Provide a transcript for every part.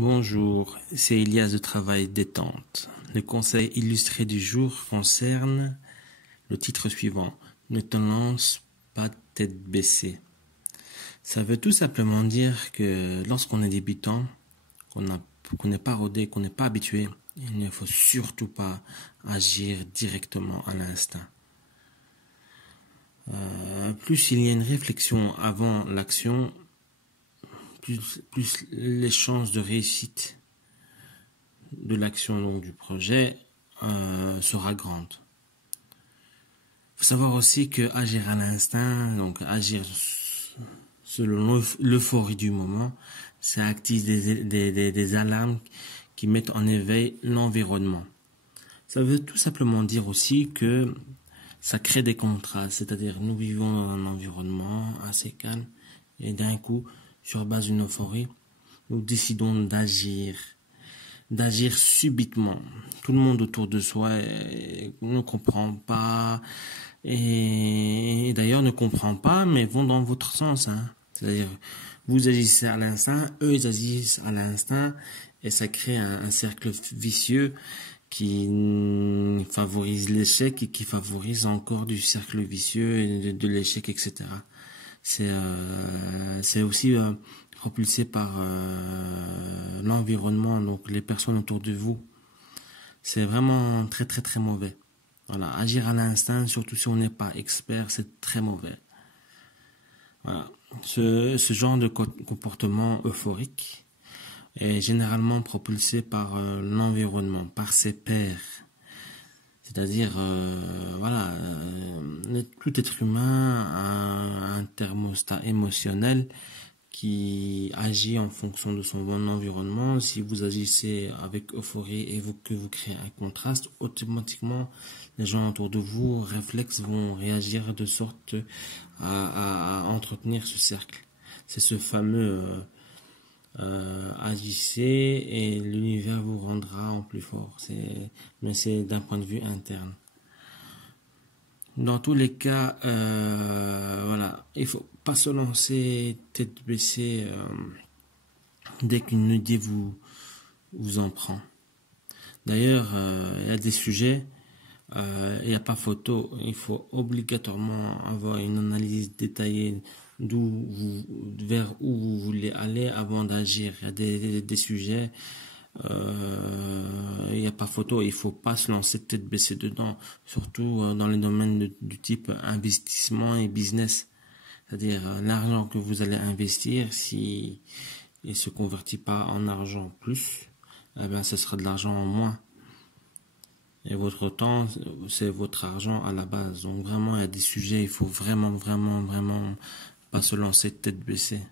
Bonjour, c'est Elias de Travail Détente. Le conseil illustré du jour concerne le titre suivant. Ne te lance pas tête baissée. Ça veut tout simplement dire que lorsqu'on est débutant, qu'on n'est pas rodé, qu'on n'est pas habitué, il ne faut surtout pas agir directement à l'instinct. Plus il y a une réflexion avant l'action, plus les chances de réussite de l'action donc du projet sera grande. Il faut savoir aussi que agir à l'instinct, donc agir selon l'euphorie du moment, ça active des alarmes qui mettent en éveil l'environnement. Ça veut tout simplement dire aussi que ça crée des contrastes, c'est-à-dire nous vivons dans un environnement assez calme et d'un coup, sur base d'une euphorie, nous décidons d'agir subitement. Tout le monde autour de soi ne comprend pas et d'ailleurs ne comprend pas, mais vont dans votre sens. C'est-à-dire, vous agissez à l'instinct, eux ils agissent à l'instinct et ça crée un cercle vicieux qui favorise l'échec et qui favorise encore du cercle vicieux et de l'échec, etc. C'est aussi propulsé par l'environnement, donc les personnes autour de vous. C'est vraiment très très très mauvais. Voilà, agir à l'instinct, surtout si on n'est pas expert, c'est très mauvais. Voilà, ce genre de comportement euphorique est généralement propulsé par l'environnement, par ses pairs. C'est-à-dire, tout être humain a un thermostat émotionnel qui agit en fonction de son environnement. Si vous agissez avec euphorie et que vous créez un contraste, automatiquement, les gens autour de vous, réflexes, vont réagir de sorte à entretenir ce cercle. C'est ce fameux agissez et l'univers vous rendra en plus fort. Mais c'est d'un point de vue interne. Dans tous les cas, il faut pas se lancer tête baissée dès qu'une idée vous en prend. D'ailleurs, il y a des sujets, il n'y a pas photo, il faut obligatoirement avoir une analyse détaillée vers où vous voulez aller avant d'agir. Il y a des sujets, il n'y a pas photo, il faut pas se lancer tête baissée dedans, surtout dans les domaines du type investissement et business. C'est-à-dire l'argent que vous allez investir, si il se convertit pas en argent plus, ce sera de l'argent en moins. Et votre temps, c'est votre argent à la base. Donc vraiment, il y a des sujets, il faut vraiment pas se lancer tête baissée.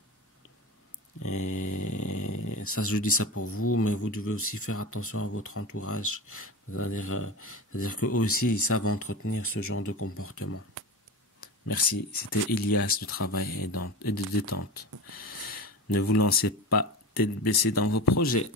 Et ça, je dis ça pour vous, mais vous devez aussi faire attention à votre entourage. C'est-à-dire qu'eux aussi, ils savent entretenir ce genre de comportement. Merci, c'était Elias de Travail et de Détente. Ne vous lancez pas tête baissée dans vos projets.